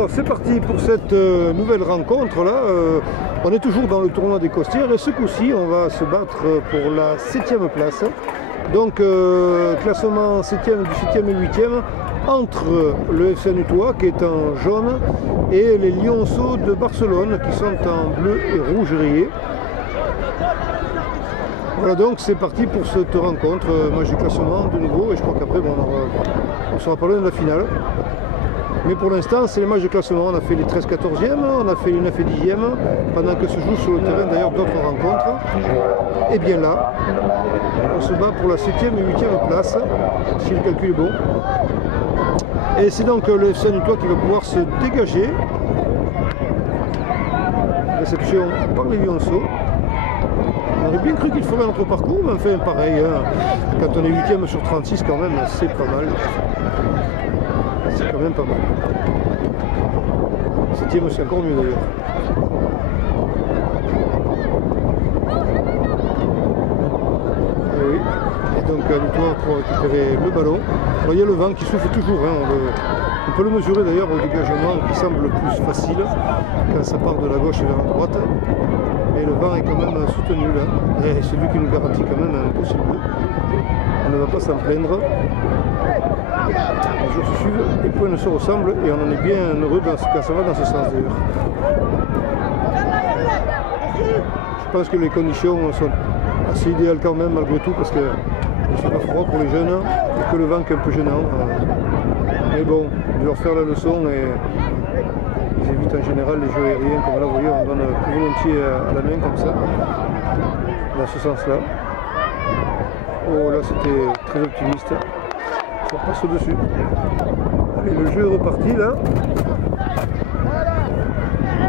Alors c'est parti pour cette nouvelle rencontre là. On est toujours dans le tournoi des Costières et ce coup-ci on va se battre pour la 7e place. Donc classement 7e, du 7e et 8e entre le FC Nutois qui est en jaune et les Lionceaux de Barcelone qui sont en bleu et rouge rayé. Voilà, donc c'est parti pour cette rencontre, match du classement de nouveau, et je crois qu'après bon, on sera pas loin de la finale. Mais pour l'instant c'est les matchs de classement, on a fait les 13-14e, on a fait les 9 et 10e, pendant que se jouent sur le terrain d'ailleurs d'autres rencontres. Et bien là, on se bat pour la 7e et 8e place, si le calcul est bon. Et c'est donc le FC Nutois qui va pouvoir se dégager. Réception par les Lionceaux. On aurait bien cru qu'il ferait notre parcours, mais enfin pareil, hein. Quand on est 8e sur 36 quand même, c'est pas mal. C'est quand même pas mal. 7e c'est encore mieux d'ailleurs. Et oui. Et donc Nutois pour récupérer le ballon. Alors, il y a le vent qui souffle toujours, hein. On peut le mesurer d'ailleurs au dégagement qui semble le plus facile quand ça part de la gauche vers la droite. Et le vent est quand même soutenu là. Et c'est lui qui nous garantit quand même un possible. On ne va pas s'en plaindre. Les jours se suivent, les points ne se ressemblent et on en est bien heureux quand ça va dans ce sens d'ailleurs. Je pense que les conditions sont assez idéales quand même malgré tout parce que il ne fait pas froid pour les jeunes et que le vent est un peu gênant. Mais bon, de leur faire la leçon et ils évitent en général les jeux aériens comme là vous voyez on donne plus volontiers à la main comme ça, dans ce sens là. Oh là c'était très optimiste, ça passe au-dessus. Allez, le jeu est reparti là,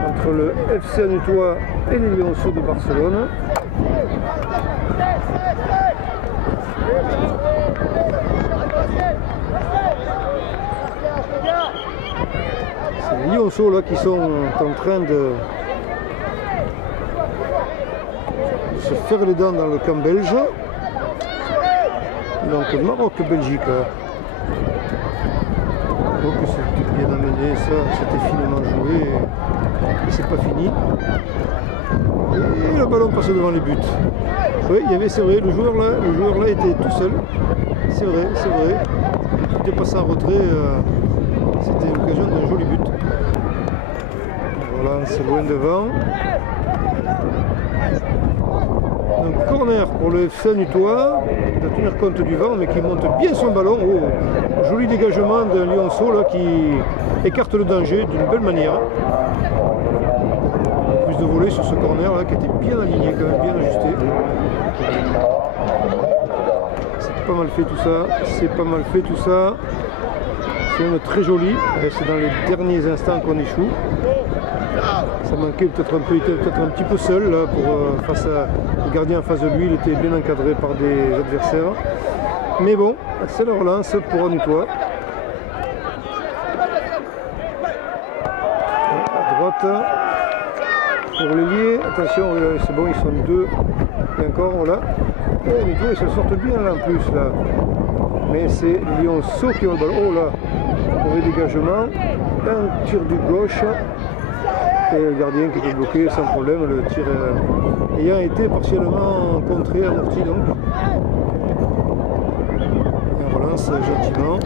entre le FC Nutois et les Lionceaux de Barcelone. Les Lionceaux là qui sont en train de se faire les dents dans le camp belge. Donc Maroc-Belgique. Donc c'était bien amené, ça c'était finement joué et c'est pas fini. Et le ballon passe devant les buts. Oui, il y avait, c'est vrai, le joueur là était tout seul. C'est vrai, c'est vrai. Il était passé en retrait. C'était l'occasion d'un joli but. Voilà, c'est loin devant. Donc corner pour le FC Nutois, il doit tenir compte du vent mais qui monte bien son ballon. Oh, joli dégagement d'un Lionceau là qui écarte le danger d'une belle manière. Plus de volée sur ce corner là qui était bien aligné, quand même bien ajusté. C'est pas mal fait tout ça, c'est pas mal fait tout ça. C'est même très joli, c'est dans les derniers instants qu'on échoue. Ça manquait peut-être un peu, il était peut-être un petit peu seul là, face à le gardien en face de lui, il était bien encadré par des adversaires. Mais bon, c'est la relance pour Nutois. À droite, pour l'ailier, attention, c'est bon, ils sont deux. Et encore, voilà. Et Nutois, ils se sortent bien là en plus là. Mais c'est les Lionceaux qui ont le ballon. Oh là, mauvais dégagement, un tir du gauche. Et le gardien qui était bloqué sans problème, le tir ayant été partiellement contré, amorti donc. Et on relance gentiment.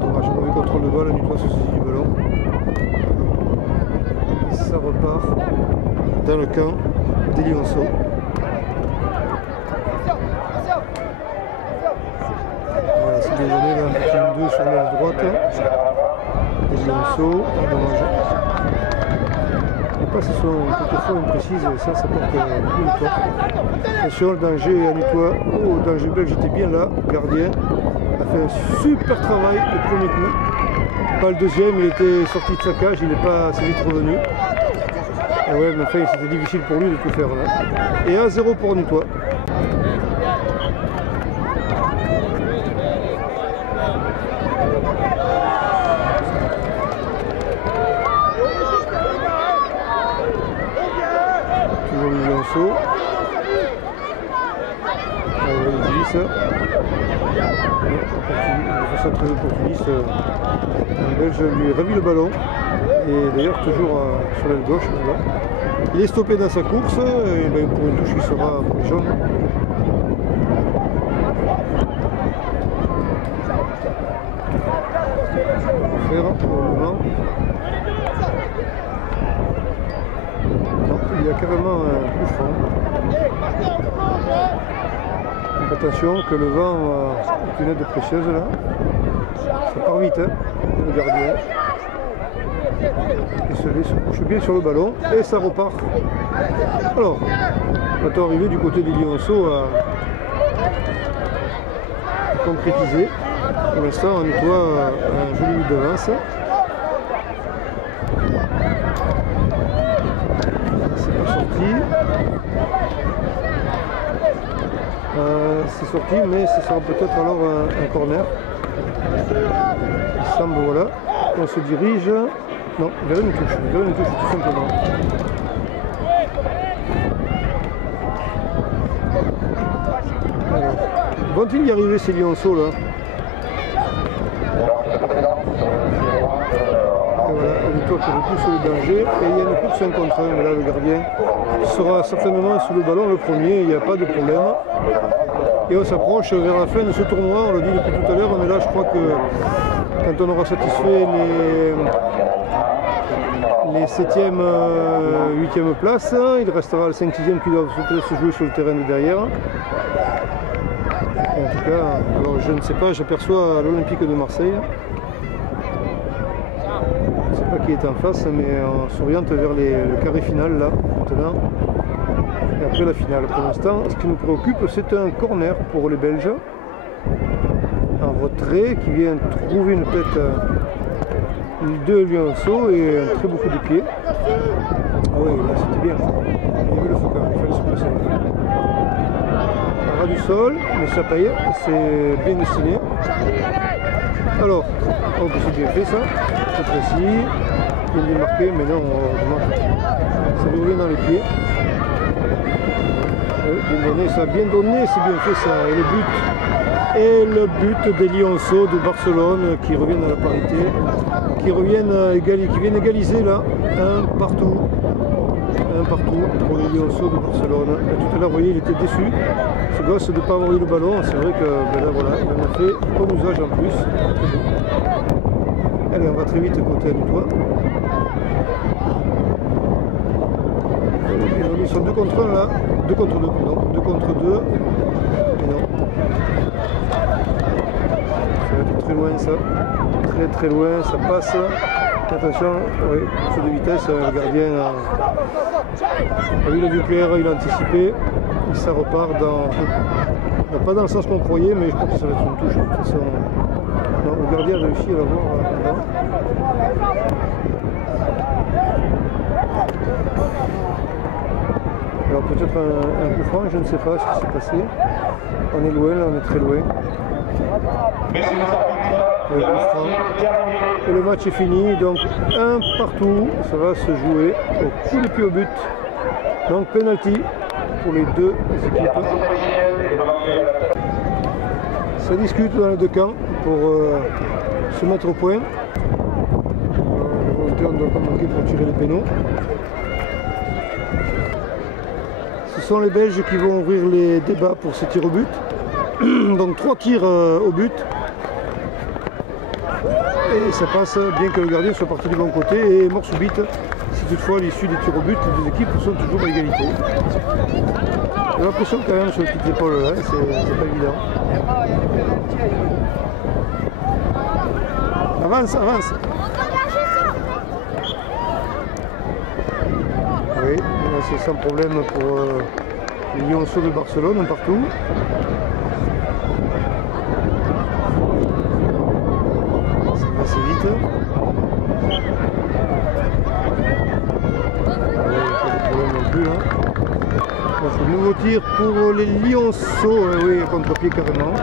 Dommage, mauvais contrôle de balle, Nutois se saisit du ballon. Et ça repart dans le camp des Lionceaux. Voilà, c'est déjeuné dans le team 2 sur la droite. Les Lionceaux, dommage. Les passes sont quelquefois imprécises, ça porte beaucoup de temps. Attention, le danger à Nutois. Oh, le danger belge était bien là. Le gardien a fait un super travail le premier coup. Pas le deuxième, il était sorti de sa cage, il n'est pas assez vite revenu. Et ouais, mais enfin, c'était difficile pour lui de tout faire là. Et 1-0 pour Nutois. Toujours les Lionceaux. Il glisse. De façon très opportuniste, un Belge lui ravit le ballon. Et d'ailleurs toujours sur l'aile gauche. Là. Il est stoppé dans sa course, et ben, pour une touche il sera pour les jaunes. Faire pour le moment. Non, il y a carrément un coup franc. Donc attention que le vent est une aide précieuse là. Ça part vite, hein, le gardien. Il se couche bien sur le ballon et ça repart. Alors, va-t-on arriver du côté des Lionceaux à concrétiser. Pour l'instant, on nettoie un joli but d'avance. C'est pas sorti. C'est sorti, mais ce sera peut-être alors un corner. Il semble, voilà, qu'on se dirige. Non, vers une touche tout simplement. Alors, vont-ils y arriver ces Lionceaux là? Et voilà, une tour qui repousse le danger. Et il y a une course 1 contre 1, mais là le gardien sera certainement sous le ballon le premier, il n'y a pas de problème. Et on s'approche vers la fin de ce tournoi, on l'a dit depuis tout à l'heure, mais là je crois que quand on aura satisfait les 7e, 8e places, il restera le 5-6e qui doivent se jouer sur le terrain de derrière. En tout cas, alors je ne sais pas, j'aperçois l'Olympique de Marseille. Je ne sais pas qui est en face, mais on s'oriente vers le carré final là, maintenant. Et après la finale. Pour l'instant, ce qui nous préoccupe, c'est un corner pour les Belges. Un retrait qui vient trouver une tête de Lionceaux et un très beau coup de pied. Ah oui, là c'était bien. Il y avait le feu quand même, il fallait se placer. Ras du sol, mais ça paye, c'est bien destiné. Alors, oh, c'est bien fait ça, c'est précis, bien démarqué, mais non, ça lui revient dans les pieds. Bien donné, ça a bien donné, c'est bien fait ça. Et le but des Lionceaux de Barcelone qui reviennent à la parité, qui viennent égaliser là, un partout pour les Lionceaux de Barcelone. Et tout à l'heure, vous voyez, il était déçu, ce gosse, de ne pas avoir eu le ballon. C'est vrai que ben là, voilà, il en a fait bon usage en plus. Allez, on va très vite côté à toit. Ils sont 2 contre 1 là, 2 contre 2, pardon, 2 contre 2. Et non. Ça va être très loin ça, très loin, ça passe. Attention, oui, saut de vitesse, le gardien a vu le vieux clair, il a anticipé, et ça repart pas dans le sens qu'on croyait, mais je crois que ça va être une touche. De toute façon, non, le gardien a réussi à l'avoir. Alors peut-être un coup franc, je ne sais pas ce qui s'est passé. On est loin, là, on est très loin. Et le match est fini, donc un partout, ça va se jouer au coup de pied au but. Donc penalty pour les deux équipes. Ça discute dans les deux camps pour se mettre au point. Le volontaire ne doit pas manquer pour tirer les pénaux. Ce sont les Belges qui vont ouvrir les débats pour ces tirs au but. Donc 3 tirs au but. Et ça passe, bien que le gardien soit parti du bon côté. Et mort subite, si toutefois l'issue des tirs au but, les deux équipes sont toujours à égalité. J'ai l'impression quand même sur le petit épaule là, c'est pas évident. Avance, avance. Oui, c'est sans problème pour les Lionceaux de Barcelone partout. Ça va assez vite. Pas de problème non plus. Donc, nouveau tir pour les Lionceaux, oui, contre-pied carrément.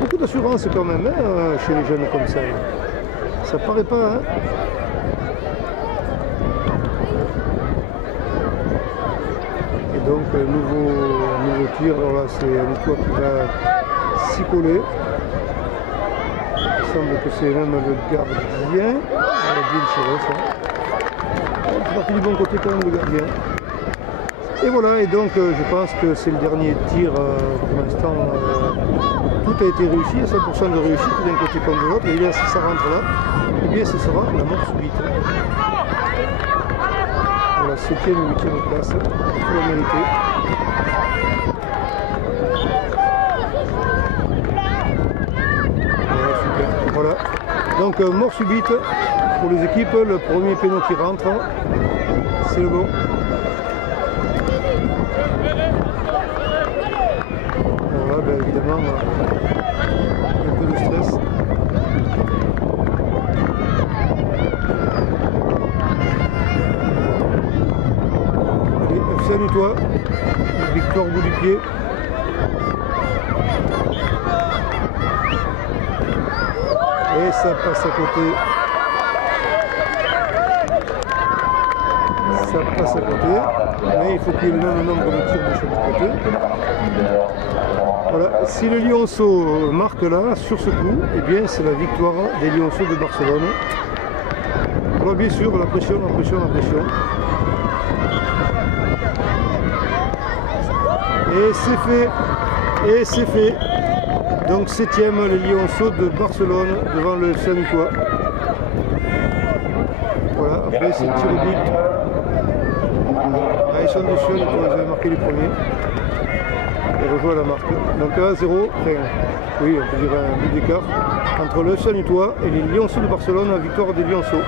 Beaucoup d'assurance quand même hein, chez les jeunes comme ça. Ça paraît pas, hein. Et donc nouveau tir, alors là c'est Nicolas qui va s'y coller. Il semble que c'est même le gardien. Il a bien tiré ça. C'est parti du bon côté quand même le gardien. Et voilà, et donc je pense que c'est le dernier tir pour l'instant. Tout a été réussi, à 100% de réussite d'un côté comme de l'autre. Et bien si ça rentre là, et bien ce sera la mort subite. Pour la 7e ou 8e place, il faut la mériter. Voilà, super. Voilà. Donc mort subite pour les équipes, le premier péno qui rentre, c'est le bon. Voilà, ben évidemment, un peu de stress. Allez, salut-toi, victoire au bout du pied. Et ça passe à côté. Ça passe à côté. Mais il faut qu'il y ait le même nombre de tirs de chaque côté. Voilà. Si le Lionceau marque là, sur ce coup, eh bien c'est la victoire des Lionceaux de Barcelone. Alors bien sûr, la pression, la pression, la pression. Et c'est fait. Et c'est fait. Donc 7e les Lionceaux de Barcelone devant le Saint-Nicolas. Voilà, après c'est tir au but. Ah, ils sont dessus, ils avaient marqué les premiers. Et rejoint la marque. Donc 1-0, enfin, oui, on peut dire un but d'écart entre le Saint-Nicolas et les Lionceaux de Barcelone, la victoire des Lionceaux.